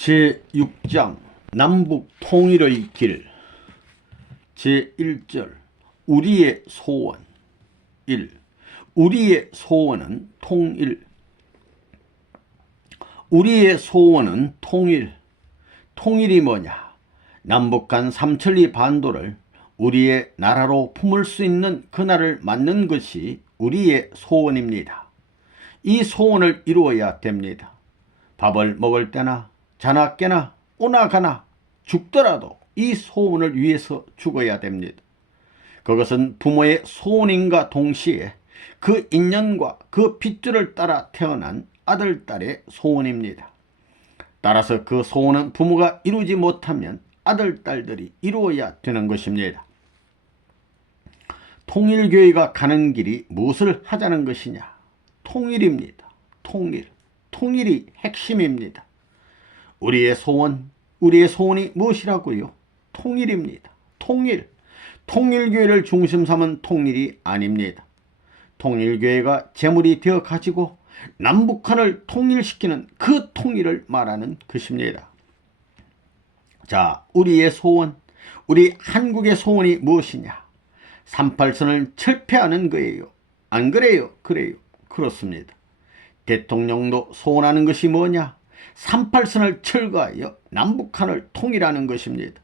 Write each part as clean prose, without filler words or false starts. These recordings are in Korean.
제6장 남북 통일의 길. 제1절 우리의 소원. 1. 우리의 소원은 통일. 우리의 소원은 통일. 통일이 뭐냐? 남북한 삼천리 반도를 우리의 나라로 품을 수 있는 그날을 맞는 것이 우리의 소원입니다. 이 소원을 이루어야 됩니다. 밥을 먹을 때나 자나 깨나 오나 가나 죽더라도 이 소원을 위해서 죽어야 됩니다. 그것은 부모의 소원인과 동시에 그 인연과 그 핏줄을 따라 태어난 아들, 딸의 소원입니다. 따라서 그 소원은 부모가 이루지 못하면 아들, 딸들이 이루어야 되는 것입니다. 통일교회가 가는 길이 무엇을 하자는 것이냐? 통일입니다. 통일. 통일이 핵심입니다. 우리의 소원이 무엇이라고요? 통일입니다. 통일. 통일교회를 중심 삼은 통일이 아닙니다. 통일교회가 제물이 되어 가지고 남북한을 통일시키는 그 통일을 말하는 것입니다. 자, 우리의 소원, 우리 한국의 소원이 무엇이냐? 38선을 철폐하는 거예요. 안 그래요? 그래요. 그렇습니다. 대통령도 소원하는 것이 뭐냐? 38선을 철거하여 남북한을 통일하는 것입니다.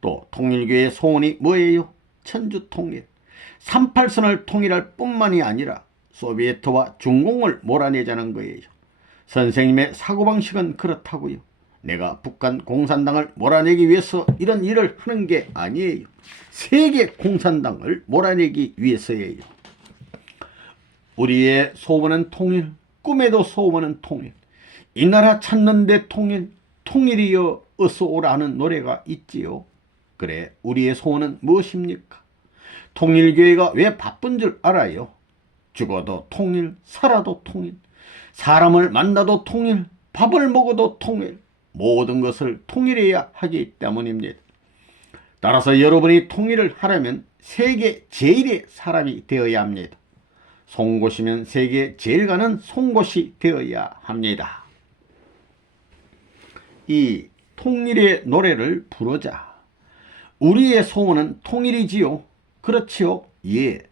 또 통일교의 소원이 뭐예요? 천주통일. 38선을 통일할 뿐만이 아니라 소비에트와 중공을 몰아내자는 거예요. 선생님의 사고방식은 그렇다고요. 내가 북한 공산당을 몰아내기 위해서 이런 일을 하는 게 아니에요. 세계 공산당을 몰아내기 위해서예요. 우리의 소원은 통일, 꿈에도 소원은 통일. 이 나라 찾는데 통일, 통일이여 어서 오라 하는 노래가 있지요. 그래, 우리의 소원은 무엇입니까? 통일교회가 왜 바쁜 줄 알아요? 죽어도 통일, 살아도 통일, 사람을 만나도 통일, 밥을 먹어도 통일, 모든 것을 통일해야 하기 때문입니다. 따라서 여러분이 통일을 하려면 세계 제일의 사람이 되어야 합니다. 송곳이면 세계 제일 가는 송곳이 되어야 합니다. 이 통일의 노래를 부르자. 우리의 소원은 통일이지요. 그렇지요? 예.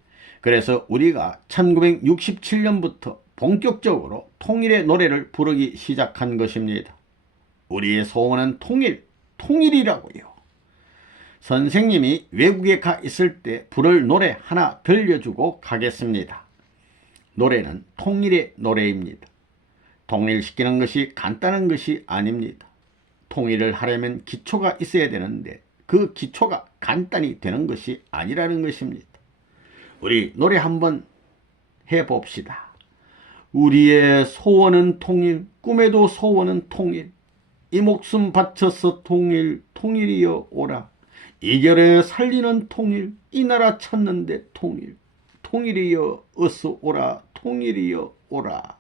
그래서 우리가 1967년부터 본격적으로 통일의 노래를 부르기 시작한 것입니다. 우리의 소원은 통일, 통일이라고요. 선생님이 외국에 가 있을 때 부를 노래 하나 들려주고 가겠습니다. 노래는 통일의 노래입니다. 통일시키는 것이 간단한 것이 아닙니다. 통일을 하려면 기초가 있어야 되는데 그 기초가 간단히 되는 것이 아니라는 것입니다. 우리 노래 한번 해봅시다. 우리의 소원은 통일, 꿈에도 소원은 통일. 이 목숨 바쳐서 통일, 통일이여 오라. 이결에 살리는 통일, 이 나라 찾는데 통일. 통일이여 어서 오라, 통일이여 오라.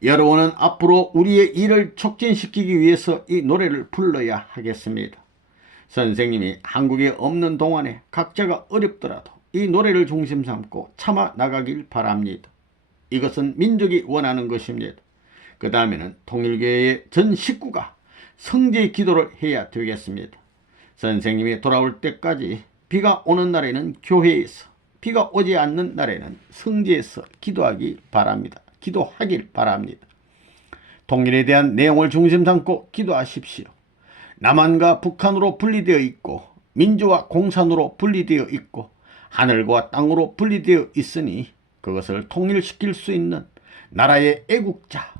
여러분은 앞으로 우리의 일을 촉진시키기 위해서 이 노래를 불러야 하겠습니다. 선생님이 한국에 없는 동안에 각자가 어렵더라도 이 노래를 중심 삼고 참아 나가길 바랍니다. 이것은 민족이 원하는 것입니다. 그 다음에는 통일교회의 전 식구가 성지 기도를 해야 되겠습니다. 선생님이 돌아올 때까지 비가 오는 날에는 교회에서, 비가 오지 않는 날에는 성지에서 기도하기 바랍니다. 기도하길 바랍니다. 통일에 대한 내용을 중심 삼고 기도하십시오. 남한과 북한으로 분리되어 있고 민주와 공산으로 분리되어 있고 하늘과 땅으로 분리되어 있으니 그것을 통일시킬 수 있는 나라의 애국자,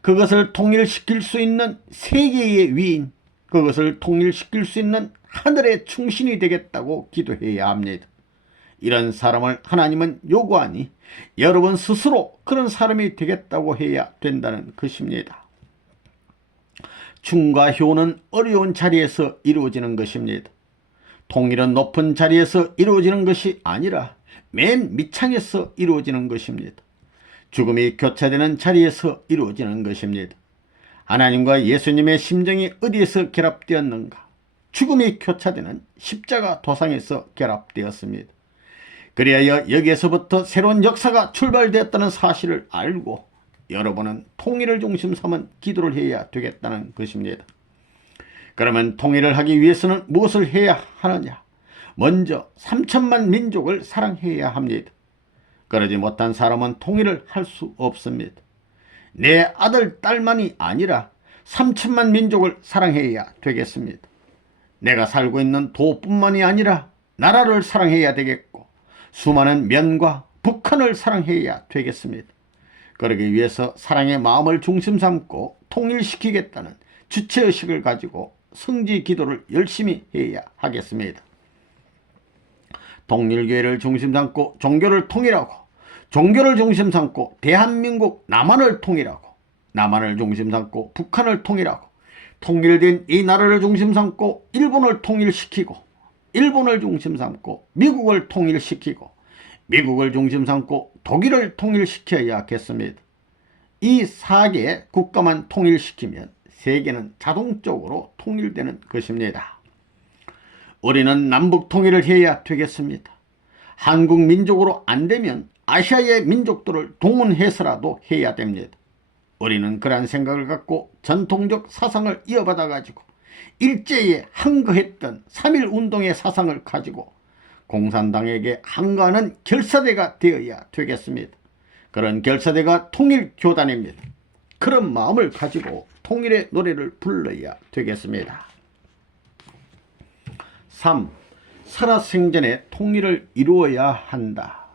그것을 통일시킬 수 있는 세계의 위인, 그것을 통일시킬 수 있는 하늘의 충신이 되겠다고 기도해야 합니다. 이런 사람을 하나님은 요구하니 여러분 스스로 그런 사람이 되겠다고 해야 된다는 것입니다. 충과 효는 어려운 자리에서 이루어지는 것입니다. 통일은 높은 자리에서 이루어지는 것이 아니라 맨 밑창에서 이루어지는 것입니다. 죽음이 교차되는 자리에서 이루어지는 것입니다. 하나님과 예수님의 심정이 어디에서 결합되었는가? 죽음이 교차되는 십자가 도상에서 결합되었습니다. 그리하여 여기에서부터 새로운 역사가 출발되었다는 사실을 알고 여러분은 통일을 중심 삼은 기도를 해야 되겠다는 것입니다. 그러면 통일을 하기 위해서는 무엇을 해야 하느냐? 먼저 3천만 민족을 사랑해야 합니다. 그러지 못한 사람은 통일을 할 수 없습니다. 내 아들, 딸만이 아니라 3천만 민족을 사랑해야 되겠습니다. 내가 살고 있는 도뿐만이 아니라 나라를 사랑해야 되겠고 수많은 면과 북한을 사랑해야 되겠습니다. 그러기 위해서 사랑의 마음을 중심 삼고 통일시키겠다는 주체의식을 가지고 성지 기도를 열심히 해야 하겠습니다. 통일교회를 중심 삼고 종교를 통일하고 종교를 중심 삼고 대한민국 남한을 통일하고 남한을 중심 삼고 북한을 통일하고 통일된 이 나라를 중심 삼고 일본을 통일시키고 일본을 중심 삼고 미국을 통일시키고 미국을 중심 삼고 독일을 통일시켜야겠습니다. 이 4개 국가만 통일시키면 세계는 자동적으로 통일되는 것입니다. 우리는 남북 통일을 해야 되겠습니다. 한국 민족으로 안 되면 아시아의 민족들을 동원해서라도 해야 됩니다. 우리는 그러한 생각을 갖고 전통적 사상을 이어받아 가지고 일제에 항거했던 3.1 운동의 사상을 가지고 공산당에게 항거하는 결사대가 되어야 되겠습니다. 그런 결사대가 통일교단입니다. 그런 마음을 가지고 통일의 노래를 불러야 되겠습니다. 3. 살아생전에 통일을 이루어야 한다.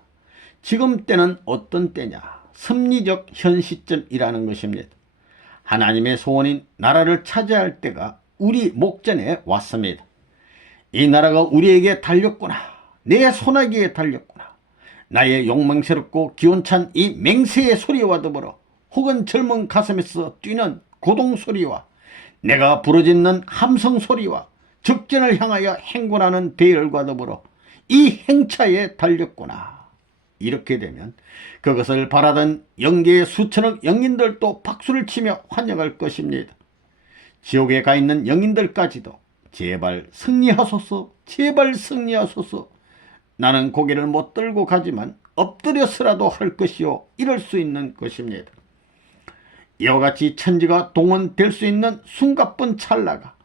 지금 때는 어떤 때냐? 섭리적 현 시점이라는 것입니다. 하나님의 소원인 나라를 차지할 때가 우리 목전에 왔습니다. 이 나라가 우리에게 달렸구나. 내 소나기에 달렸구나. 나의 욕망스럽고 기운찬 이 맹세의 소리와 더불어 혹은 젊은 가슴에서 뛰는 고동 소리와 내가 부르짖는 함성 소리와 적전을 향하여 행군하는 대열과 더불어 이 행차에 달렸구나. 이렇게 되면 그것을 바라던 영계의 수천억 영인들도 박수를 치며 환영할 것입니다. 지옥에 가 있는 영인들까지도 제발 승리하소서, 제발 승리하소서. 나는 고개를 못 들고 가지만 엎드려서라도 할 것이요, 이럴 수 있는 것입니다. 이와 같이 천지가 동원될 수 있는 숨가쁜 찰나가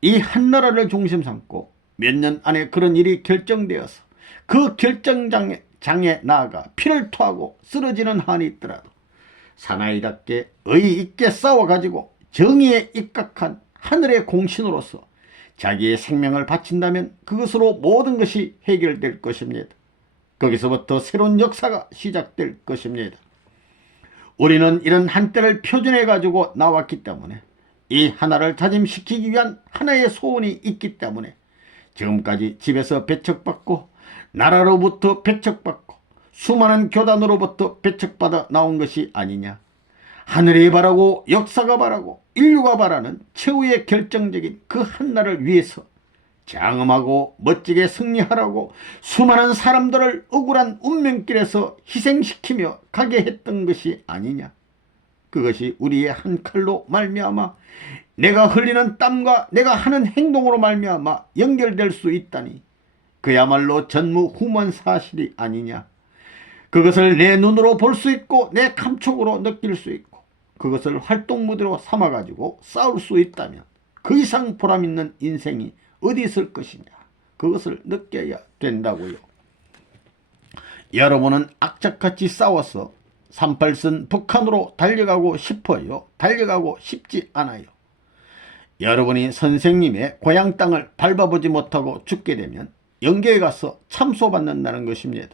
이 한나라를 중심 삼고 몇 년 안에 그런 일이 결정되어서 그 결정장에 나아가 피를 토하고 쓰러지는 한이 있더라도 사나이답게 의의 있게 싸워가지고 정의에 입각한 하늘의 공신으로서 자기의 생명을 바친다면 그것으로 모든 것이 해결될 것입니다. 거기서부터 새로운 역사가 시작될 것입니다. 우리는 이런 한때를 표준해 가지고 나왔기 때문에 이 하나를 다짐시키기 위한 하나의 소원이 있기 때문에 지금까지 집에서 배척받고 나라로부터 배척받고 수많은 교단으로부터 배척받아 나온 것이 아니냐. 하늘이 바라고 역사가 바라고 인류가 바라는 최후의 결정적인 그 한나를 위해서 장엄하고 멋지게 승리하라고 수많은 사람들을 억울한 운명길에서 희생시키며 가게 했던 것이 아니냐. 그것이 우리의 한 칼로 말미암아 내가 흘리는 땀과 내가 하는 행동으로 말미암아 연결될 수 있다니 그야말로 전무후무한 사실이 아니냐. 그것을 내 눈으로 볼 수 있고 내 감촉으로 느낄 수 있고 그것을 활동무대로 삼아가지고 싸울 수 있다면 그 이상 보람있는 인생이 어디 있을 것이냐. 그것을 느껴야 된다고요. 여러분은 악착같이 싸워서 38선 북한으로 달려가고 싶어요? 달려가고 싶지 않아요? 여러분이 선생님의 고향 땅을 밟아보지 못하고 죽게 되면 영계에 가서 참소받는다는 것입니다.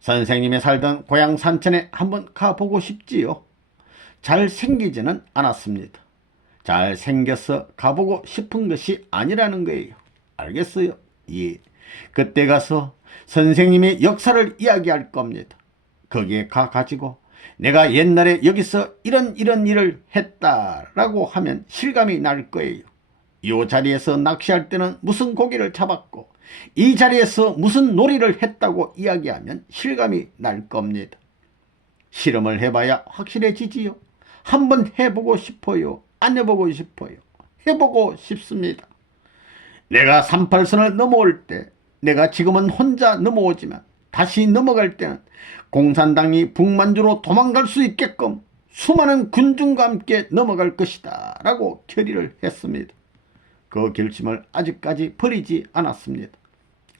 선생님의 살던 고향 산천에 한번 가보고 싶지요? 잘생기지는 않았습니다. 잘생겨서 가보고 싶은 것이 아니라는 거예요. 알겠어요? 예. 그때 가서 선생님의 역사를 이야기할 겁니다. 거기에 가가지고 내가 옛날에 여기서 이런 일을 했다라고 하면 실감이 날 거예요. 이 자리에서 낚시할 때는 무슨 고기를 잡았고 이 자리에서 무슨 놀이를 했다고 이야기하면 실감이 날 겁니다. 실험을 해봐야 확실해지지요. 한번 해보고 싶어요? 안 해보고 싶어요? 해보고 싶습니다. 내가 38선을 넘어올 때 내가 지금은 혼자 넘어오지만 다시 넘어갈 때는 공산당이 북만주로 도망갈 수 있게끔 수많은 군중과 함께 넘어갈 것이다 라고 결의를 했습니다. 그 결심을 아직까지 버리지 않았습니다.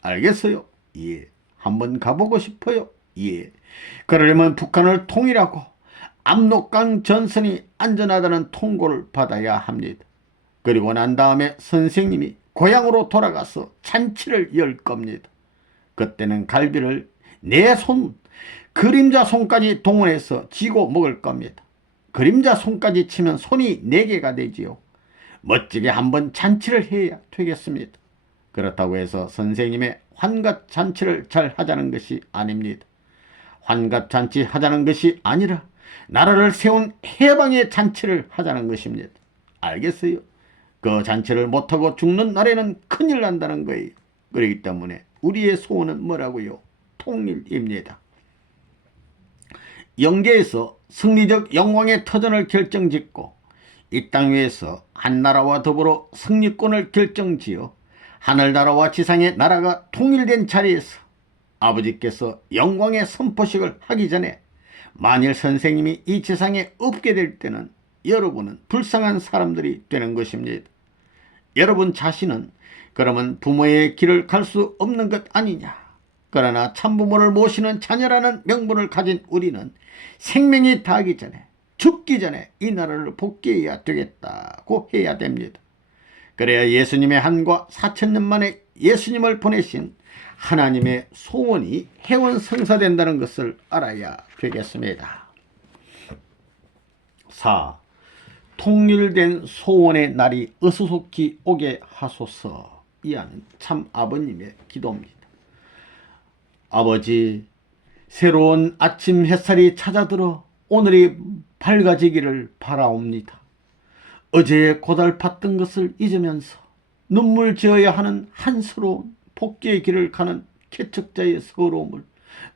알겠어요? 예. 한번 가보고 싶어요? 예. 그러려면 북한을 통일하고 압록강 전선이 안전하다는 통보를 받아야 합니다. 그리고 난 다음에 선생님이 고향으로 돌아가서 잔치를 열 겁니다. 그때는 갈비를 내 손, 그림자 손까지 동원해서 쥐고 먹을 겁니다. 그림자 손까지 치면 손이 4개가 되지요. 멋지게 한번 잔치를 해야 되겠습니다. 그렇다고 해서 선생님의 환갑 잔치를 잘 하자는 것이 아닙니다. 환갑 잔치 하자는 것이 아니라 나라를 세운 해방의 잔치를 하자는 것입니다. 알겠어요? 그 잔치를 못하고 죽는 날에는 큰일 난다는 거예요. 그렇기 때문에 우리의 소원은 뭐라고요? 통일입니다. 영계에서 승리적 영광의 터전을 결정짓고 이 땅 위에서 한나라와 더불어 승리권을 결정지어 하늘나라와 지상의 나라가 통일된 자리에서 아버지께서 영광의 선포식을 하기 전에 만일 선생님이 이 세상에 없게 될 때는 여러분은 불쌍한 사람들이 되는 것입니다. 여러분 자신은 그러면 부모의 길을 갈 수 없는 것 아니냐. 그러나 참부모를 모시는 자녀라는 명분을 가진 우리는 생명이 다하기 전에 죽기 전에 이 나라를 복귀해야 되겠다고 해야 됩니다. 그래야 예수님의 한과 4000년 만에 예수님을 보내신 하나님의 소원이 해원성사된다는 것을 알아야 되겠습니다. 4. 통일된 소원의 날이 어수속히 오게 하소서. 이하는 참 아버님의 기도입니다. 아버지, 새로운 아침 햇살이 찾아들어 오늘이 밝아지기를 바라옵니다. 어제 고달팠던 것을 잊으면서 눈물 지어야 하는 한스러운 복귀의 길을 가는 개척자의 서러움을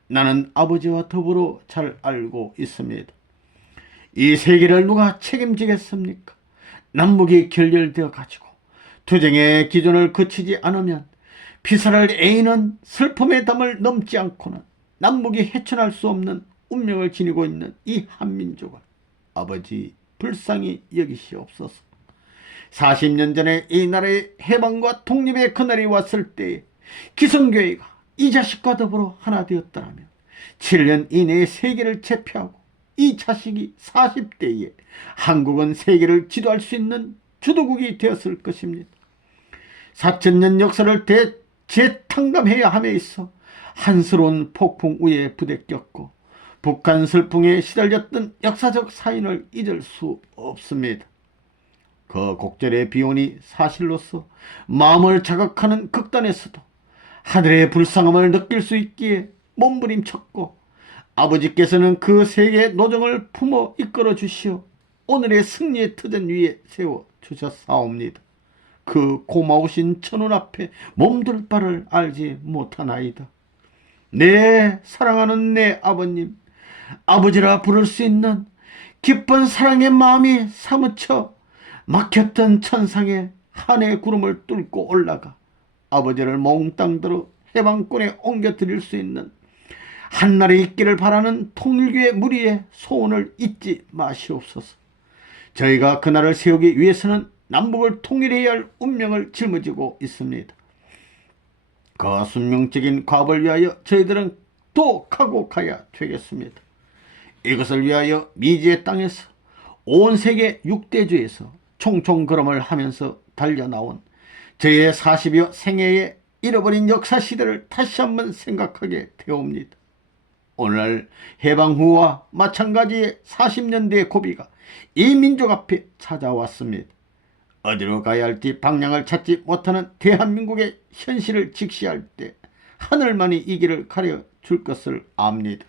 나는 아버지와 더불어 잘 알고 있습니다. 이 세계를 누가 책임지겠습니까? 남북이 결렬되어 가지고 투쟁의 기준을 거치지 않으면 피살할 애인은 슬픔의 담을 넘지 않고는 남북이 헤쳐날 수 없는 운명을 지니고 있는 이 한민족을 아버지 불쌍히 여기시옵소서. 40년 전에 이 나라의 해방과 독립의 그날이 왔을 때 기성교회가 이 자식과 더불어 하나 되었더라면 7년 이내에 세계를 제패하고 이 자식이 40대에 한국은 세계를 지도할 수 있는 주도국이 되었을 것입니다. 4000년 역사를 재탕감해야 함에 있어 한스러운 폭풍 위에 부대꼈고 북한 슬픔에 시달렸던 역사적 사인을 잊을 수 없습니다. 그 곡절의 비온이 사실로서 마음을 자극하는 극단에서도 하늘의 불쌍함을 느낄 수 있기에 몸부림쳤고 아버지께서는 그 세계의 노정을 품어 이끌어 주시어 오늘의 승리의 터전 위에 세워 주셨사옵니다. 그 고마우신 천운 앞에 몸둘 바를 알지 못하나이다. 내 사랑하는 내 아버님, 아버지라 부를 수 있는 깊은 사랑의 마음이 사무쳐 막혔던 천상에 한의 구름을 뚫고 올라가 아버지를 몽땅 들어 해방권에 옮겨드릴 수 있는 한날이 있기를 바라는 통일교의 무리의 소원을 잊지 마시옵소서. 저희가 그날을 세우기 위해서는 남북을 통일해야 할 운명을 짊어지고 있습니다. 그 순명적인 과업을 위하여 저희들은 또 각오가야 되겠습니다. 이것을 위하여 미지의 땅에서 온 세계 6대주에서 총총 걸음을 하면서 달려나온 저의 40여 생애의 잃어버린 역사시대를 다시 한번 생각하게 되옵니다. 오늘날 해방 후와 마찬가지의 40년대의 고비가 이 민족 앞에 찾아왔습니다. 어디로 가야 할지 방향을 찾지 못하는 대한민국의 현실을 직시할 때 하늘만이 이 길을 가려줄 것을 압니다.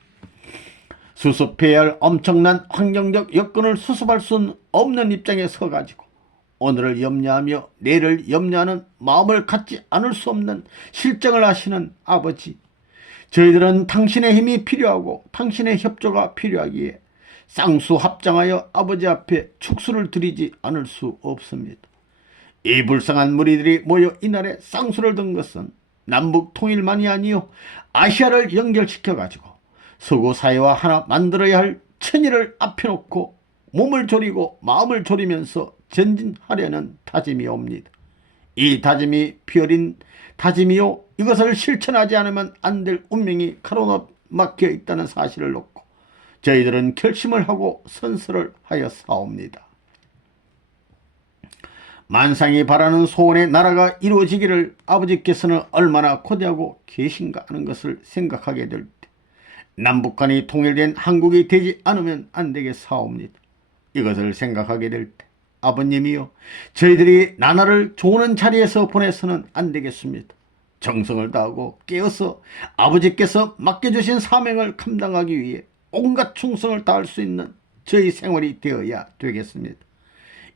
수습해야 할 엄청난 환경적 여건을 수습할 수 없는 입장에 서가지고 오늘을 염려하며 내일을 염려하는 마음을 갖지 않을 수 없는 실정을 아시는 아버지, 저희들은 당신의 힘이 필요하고 당신의 협조가 필요하기에 쌍수합장하여 아버지 앞에 축수를 드리지 않을 수 없습니다. 이 불쌍한 무리들이 모여 이날에 쌍수를 든 것은 남북 통일만이 아니요 아시아를 연결시켜 가지고 서구 사회와 하나 만들어야 할 천일을 앞에 놓고 몸을 졸이고 마음을 졸이면서 전진하려는 다짐이 옵니다. 이 다짐이 피어린 다짐이요, 이것을 실천하지 않으면 안 될 운명이 가로막혀 있다는 사실을 놓고 저희들은 결심을 하고 선서를 하여 사옵니다. 만상이 바라는 소원의 나라가 이루어지기를 아버지께서는 얼마나 고대하고 계신가 하는 것을 생각하게 될 때 남북한이 통일된 한국이 되지 않으면 안 되겠사옵니다. 이것을 생각하게 될 때 아버님이요, 저희들이 나날을 조는 자리에서 보내서는 안 되겠습니다. 정성을 다하고 깨어서 아버지께서 맡겨주신 사명을 감당하기 위해 온갖 충성을 다할 수 있는 저희 생활이 되어야 되겠습니다.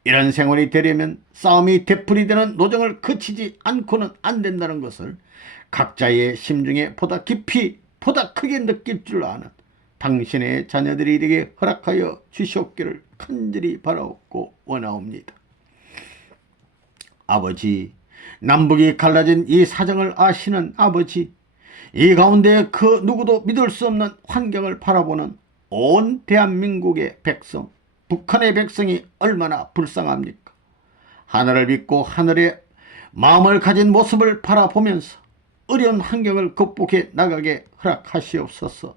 이런 생활이 되려면 싸움이 되풀이되는 노정을 그치지 않고는 안 된다는 것을 각자의 심중에 보다 깊이 보다 크게 느낄 줄 아는 당신의 자녀들이 되게 허락하여 주시옵기를 간절히 바라옵고 원하옵니다. 아버지, 남북이 갈라진 이 사정을 아시는 아버지, 이 가운데 그 누구도 믿을 수 없는 환경을 바라보는 온 대한민국의 백성, 북한의 백성이 얼마나 불쌍합니까? 하늘을 믿고 하늘의 마음을 가진 모습을 바라보면서 어려운 환경을 극복해 나가게 허락하시옵소서.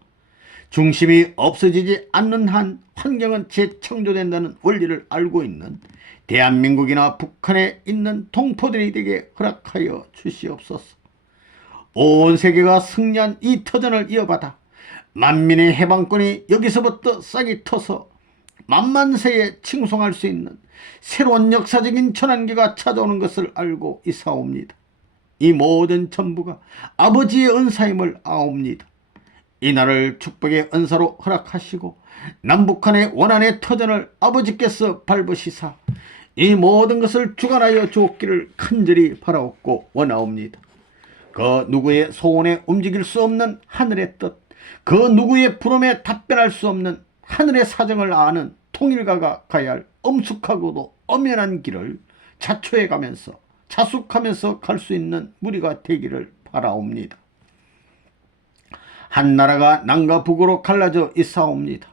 중심이 없어지지 않는 한 환경은 재창조된다는 원리를 알고 있는 대한민국이나 북한에 있는 동포들이 되게 허락하여 주시옵소서. 온 세계가 승리한 이 터전을 이어받아 만민의 해방권이 여기서부터 싹이 터서 만만세에 칭송할 수 있는 새로운 역사적인 전환기가 찾아오는 것을 알고 있사옵니다. 이 모든 전부가 아버지의 은사임을 아옵니다. 이날을 축복의 은사로 허락하시고 남북한의 원한의 터전을 아버지께서 밟으시사 이 모든 것을 주관하여 주옵기를 간절히 바라옵고 원하옵니다. 그 누구의 소원에 움직일 수 없는 하늘의 뜻, 그 누구의 부름에 답변할 수 없는 하늘의 사정을 아는 통일가가 가야 할 엄숙하고도 엄연한 길을 자초해 가면서 자숙하면서 갈 수 있는 무리가 되기를 바라옵니다. 한 나라가 남과 북으로 갈라져 있사옵니다.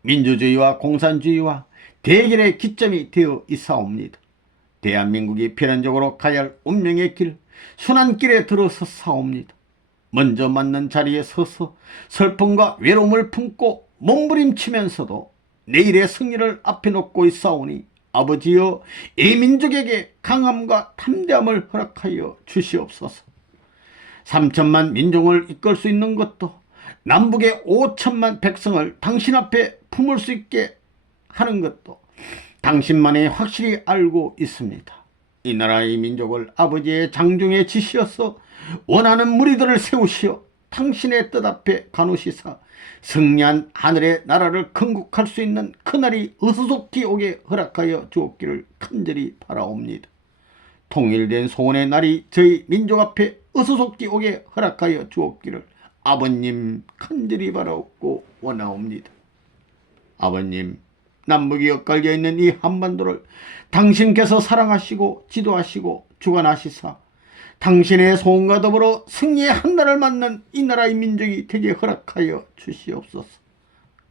민주주의와 공산주의와 대결의 기점이 되어 있사옵니다. 대한민국이 필연적으로 가야 할 운명의 길, 순환길에 들어섰사옵니다. 먼저 맞는 자리에 서서 슬픔과 외로움을 품고 몸부림치면서도 내일의 승리를 앞에 놓고 있사오니 아버지여, 이 민족에게 강함과 담대함을 허락하여 주시옵소서. 3천만 민족을 이끌 수 있는 것도 남북의 5천만 백성을 당신 앞에 품을 수 있게 하는 것도 당신만이 확실히 알고 있습니다. 이 나라의 민족을 아버지의 장중에 지시어서 원하는 무리들을 세우시어 당신의 뜻 앞에 가누시사 승리한 하늘의 나라를 건국할 수 있는 그날이 어수속히 오게 허락하여 주옵기를 간절히 바라옵니다. 통일된 소원의 날이 저희 민족 앞에 어수속히 오게 허락하여 주옵기를 아버님 간절히 바라옵고 원하옵니다. 아버님, 남북이 엇갈려 있는 이 한반도를 당신께서 사랑하시고 지도하시고 주관하시사 당신의 소원과 더불어 승리의 한 날을 맞는 이 나라의 민족이 되게 허락하여 주시옵소서.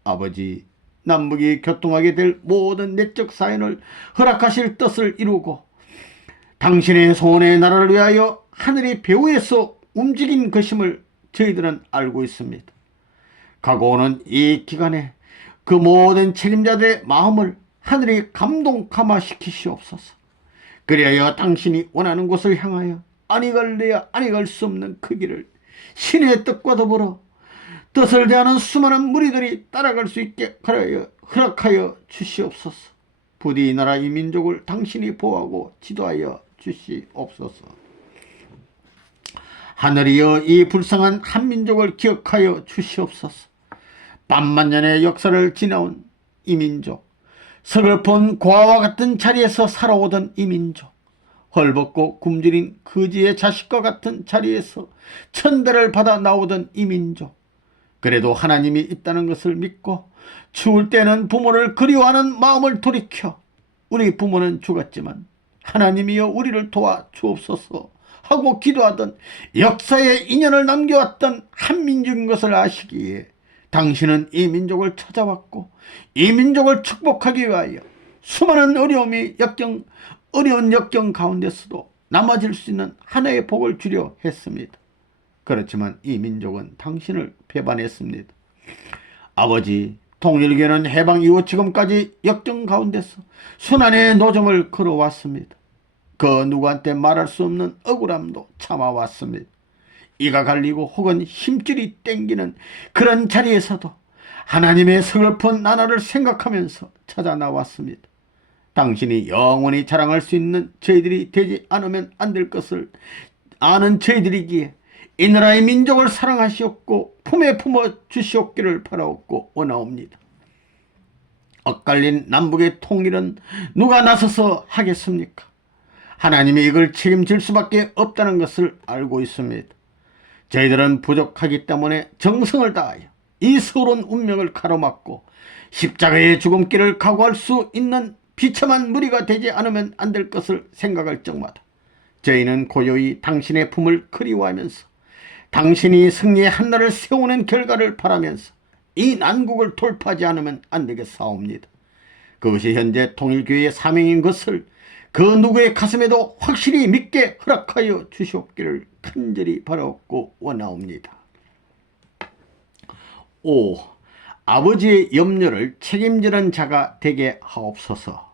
아버지, 남북이 교통하게 될 모든 내적 사연을 허락하실 뜻을 이루고 당신의 소원의 나라를 위하여 하늘의 배후에서 움직인 것임을 저희들은 알고 있습니다. 가고 오는 이 기간에 그 모든 책임자들의 마음을 하늘이 감동 감화시키시옵소서. 그리하여 당신이 원하는 곳을 향하여 아니 갈래야 아니 갈 수 없는 그 길을 신의 뜻과 더불어 뜻을 대하는 수많은 무리들이 따라갈 수 있게 허락하여 주시옵소서. 부디 이 나라 이 민족을 당신이 보호하고 지도하여 주시옵소서. 하늘이여, 이 불쌍한 한민족을 기억하여 주시옵소서. 반만년의 역사를 지나온 이 민족, 서글픈 고아와 같은 자리에서 살아오던 이 민족, 헐벗고 굶주린 거지의 자식과 같은 자리에서 천대를 받아 나오던 이 민족, 그래도 하나님이 있다는 것을 믿고 추울 때는 부모를 그리워하는 마음을 돌이켜 우리 부모는 죽었지만 하나님이여 우리를 도와 주옵소서 하고 기도하던 역사의 인연을 남겨왔던 한민족인 것을 아시기에 당신은 이 민족을 찾아왔고 이 민족을 축복하기 위하여 수많은 어려운 역경 가운데서도 남아질 수 있는 하나의 복을 주려 했습니다. 그렇지만 이 민족은 당신을 배반했습니다. 아버지, 통일교는 해방 이후 지금까지 역경 가운데서 순환의 노정을 걸어왔습니다. 그 누구한테 말할 수 없는 억울함도 참아왔습니다. 이가 갈리고 혹은 힘줄이 땡기는 그런 자리에서도 하나님의 서글픈 나라를 생각하면서 찾아 나왔습니다. 당신이 영원히 자랑할 수 있는 저희들이 되지 않으면 안 될 것을 아는 저희들이기에 이 나라의 민족을 사랑하시옵고 품에 품어 주시옵기를 바라옵고 원하옵니다. 엇갈린 남북의 통일은 누가 나서서 하겠습니까? 하나님이 이걸 책임질 수밖에 없다는 것을 알고 있습니다. 저희들은 부족하기 때문에 정성을 다하여 이 서러운 운명을 가로막고 십자가의 죽음길을 각오할 수 있는 비참한 무리가 되지 않으면 안 될 것을 생각할 적마다 저희는 고요히 당신의 품을 그리워하면서 당신이 승리의 한날을 세우는 결과를 바라면서 이 난국을 돌파하지 않으면 안 되겠사옵니다. 그것이 현재 통일교회의 사명인 것을 그 누구의 가슴에도 확실히 믿게 허락하여 주시옵기를 간절히 바라옵고 원하옵니다. 5. 아버지의 염려를 책임지는 자가 되게 하옵소서.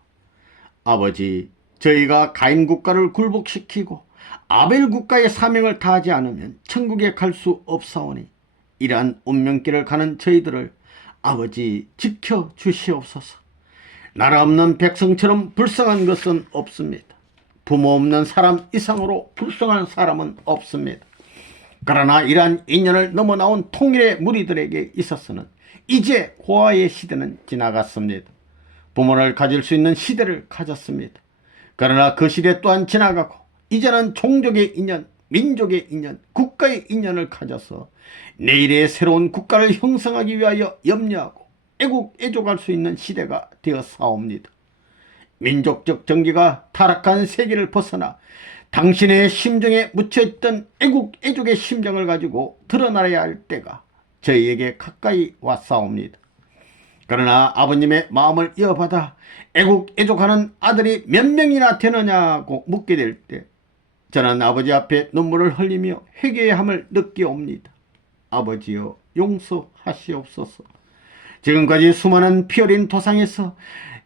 아버지, 저희가 가인 국가를 굴복시키고 아벨 국가의 사명을 다하지 않으면 천국에 갈 수 없사오니 이러한 운명길을 가는 저희들을 아버지 지켜 주시옵소서. 나라 없는 백성처럼 불쌍한 것은 없습니다. 부모 없는 사람 이상으로 불쌍한 사람은 없습니다. 그러나 이러한 인연을 넘어 나온 통일의 무리들에게 있어서는 이제 고아의 시대는 지나갔습니다. 부모를 가질 수 있는 시대를 가졌습니다. 그러나 그 시대 또한 지나가고 이제는 종족의 인연, 민족의 인연, 국가의 인연을 가져서 내일의 새로운 국가를 형성하기 위하여 염려하고 애국애족할 수 있는 시대가 되어사옵니다. 민족적 정기가 타락한 세계를 벗어나 당신의 심정에 묻혀있던 애국애족의 심정을 가지고 드러나야 할 때가 저희에게 가까이 왔사옵니다. 그러나 아버님의 마음을 이어받아 애국애족하는 아들이 몇 명이나 되느냐고 묻게 될 때 저는 아버지 앞에 눈물을 흘리며 회개의 함을 느끼옵니다. 아버지여 용서하시옵소서. 지금까지 수많은 피 어린 도상에서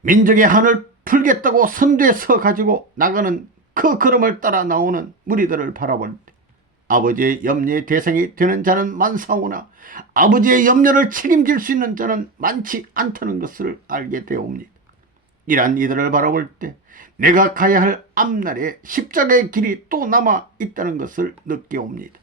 민족의 한을 풀겠다고 선두에 서 가지고 나가는 그 걸음을 따라 나오는 무리들을 바라볼 때 아버지의 염려의 대상이 되는 자는 많사오나 아버지의 염려를 책임질 수 있는 자는 많지 않다는 것을 알게 되옵니다. 이러한 이들을 바라볼 때 내가 가야 할 앞날에 십자가의 길이 또 남아 있다는 것을 느끼옵니다.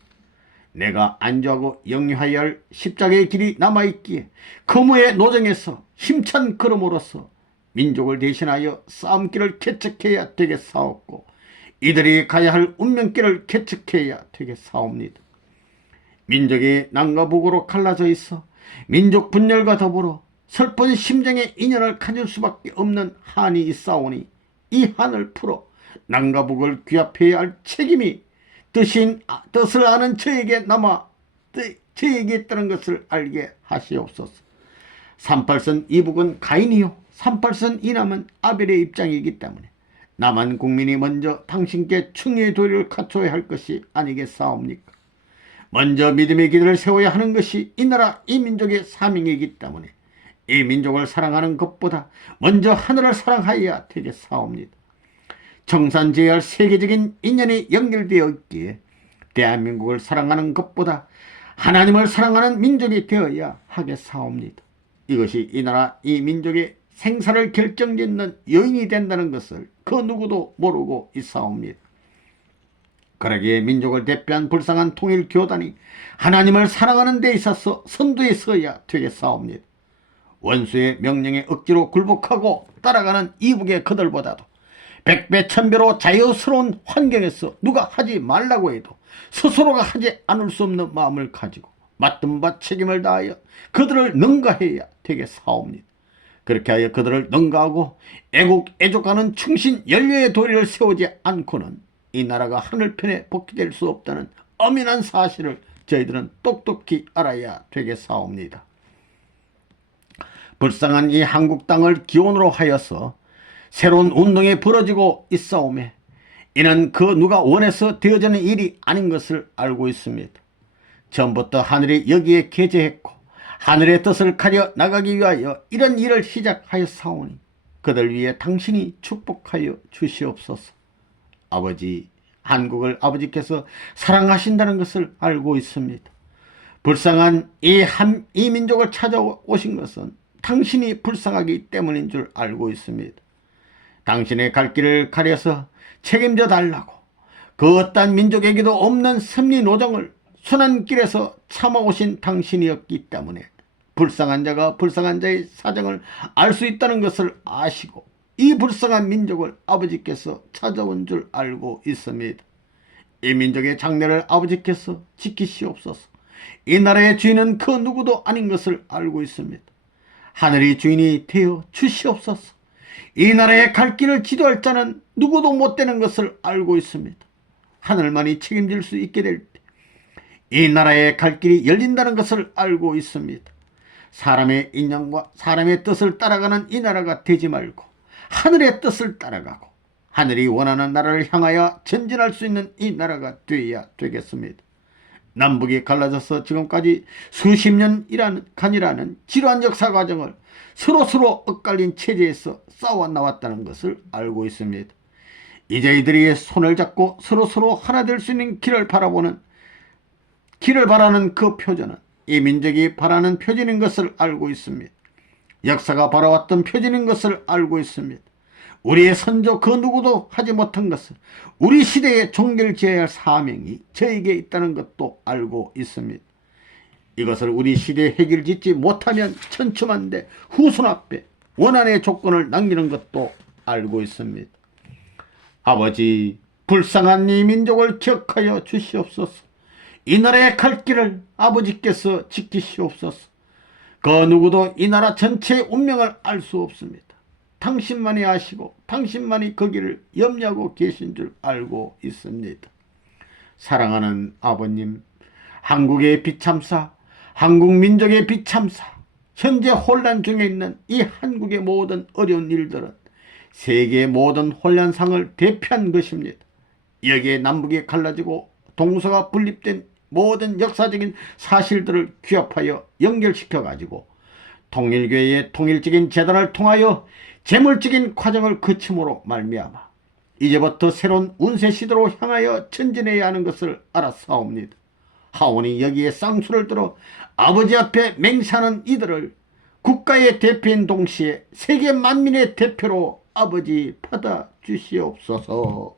내가 안주하고 영유하여야 할 십자가의 길이 남아있기에 거무의 노정에서 힘찬 걸음으로써 민족을 대신하여 싸움길을 개척해야 되겠사옵고 이들이 가야 할 운명길을 개척해야 되겠사옵니다. 민족이 남과 북으로 갈라져 있어 민족 분열과 더불어 슬픈 심정의 인연을 가질 수밖에 없는 한이 있사오니 이 한을 풀어 남과 북을 규합해야 할 책임이 뜻을 아는 저에게 남아 저에게 있다는 것을 알게 하시옵소서. 38선 이북은 가인이요 38선 이남은 아벨의 입장이기 때문에 남한 국민이 먼저 당신께 충의의 도리를 갖춰야 할 것이 아니겠사옵니까? 먼저 믿음의 기도를 세워야 하는 것이 이 나라 이 민족의 사명이기 때문에 이 민족을 사랑하는 것보다 먼저 하늘을 사랑하여야 되겠사옵니다. 청산제할 세계적인 인연이 연결되어 있기에 대한민국을 사랑하는 것보다 하나님을 사랑하는 민족이 되어야 하겠사옵니다. 이것이 이 나라 이 민족의 생사를 결정짓는 요인이 된다는 것을 그 누구도 모르고 있사옵니다. 그러기에 민족을 대표한 불쌍한 통일교단이 하나님을 사랑하는 데 있어서 선두에 서야 되겠사옵니다. 원수의 명령에 억지로 굴복하고 따라가는 이북의 그들보다도 백배 천배로 자유스러운 환경에서 누가 하지 말라고 해도 스스로가 하지 않을 수 없는 마음을 가지고 맡은 바 책임을 다하여 그들을 능가해야 되겠사옵니다. 그렇게 하여 그들을 능가하고 애국애족하는 충신 연료의 도리를 세우지 않고는 이 나라가 하늘편에 복귀될 수 없다는 엄연한 사실을 저희들은 똑똑히 알아야 되겠사옵니다. 불쌍한 이 한국 땅을 기원으로 하여서 새로운 운동이 벌어지고 있사오매 이는 그 누가 원해서 되어지는 일이 아닌 것을 알고 있습니다. 전부터 하늘이 여기에 계제했고 하늘의 뜻을 가려 나가기 위하여 이런 일을 시작하였사오니 그들 위해 당신이 축복하여 주시옵소서. 아버지, 한국을 아버지께서 사랑하신다는 것을 알고 있습니다. 불쌍한 이 민족을 찾아오신 것은 당신이 불쌍하기 때문인 줄 알고 있습니다. 당신의 갈 길을 가려서 책임져 달라고 그 어떤 민족에게도 없는 섭리 노정을 순한 길에서 참아오신 당신이었기 때문에 불쌍한 자가 불쌍한 자의 사정을 알 수 있다는 것을 아시고 이 불쌍한 민족을 아버지께서 찾아온 줄 알고 있습니다. 이 민족의 장래를 아버지께서 지키시옵소서. 이 나라의 주인은 그 누구도 아닌 것을 알고 있습니다. 하늘이 주인이 되어 주시옵소서. 이 나라의 갈 길을 지도할 자는 누구도 못 되는 것을 알고 있습니다. 하늘만이 책임질 수 있게 될 때 이 나라의 갈 길이 열린다는 것을 알고 있습니다. 사람의 인연과 사람의 뜻을 따라가는 이 나라가 되지 말고 하늘의 뜻을 따라가고 하늘이 원하는 나라를 향하여 전진할 수 있는 이 나라가 되어야 되겠습니다. 남북이 갈라져서 지금까지 수십 년이라는 간이라는 지루한 역사 과정을 서로 엇갈린 체제에서 싸워 나왔다는 것을 알고 있습니다. 이제 이들이 손을 잡고 서로 하나 될 수 있는 길을 바라는 그 표전은 이 민족이 바라는 표전인 것을 알고 있습니다. 역사가 바라왔던 표전인 것을 알고 있습니다. 우리의 선조 그 누구도 하지 못한 것을 우리 시대에 종결지어야 할 사명이 저에게 있다는 것도 알고 있습니다. 이것을 우리 시대에 해결짓지 못하면 천추만대 후손 앞에 원한의 조건을 남기는 것도 알고 있습니다. 아버지, 불쌍한 이 민족을 기억하여 주시옵소서. 이 나라의 갈 길을 아버지께서 지키시옵소서. 그 누구도 이 나라 전체의 운명을 알 수 없습니다. 당신만이 아시고 당신만이 그 길을 염려하고 계신 줄 알고 있습니다. 사랑하는 아버님, 한국의 비참사, 한국 민족의 비참사, 현재 혼란 중에 있는 이 한국의 모든 어려운 일들은 세계의 모든 혼란상을 대표한 것입니다. 여기에 남북이 갈라지고 동서가 분립된 모든 역사적인 사실들을 규합하여 연결시켜가지고 통일교회의 통일적인 재단을 통하여 재물적인 과정을 거침으로 말미암아 이제부터 새로운 운세 시대로 향하여 전진해야 하는 것을 알아사옵니다. 하오니 여기에 쌍수를 들어 아버지 앞에 맹세하는 이들을 국가의 대표인 동시에 세계 만민의 대표로 아버지 받아 주시옵소서.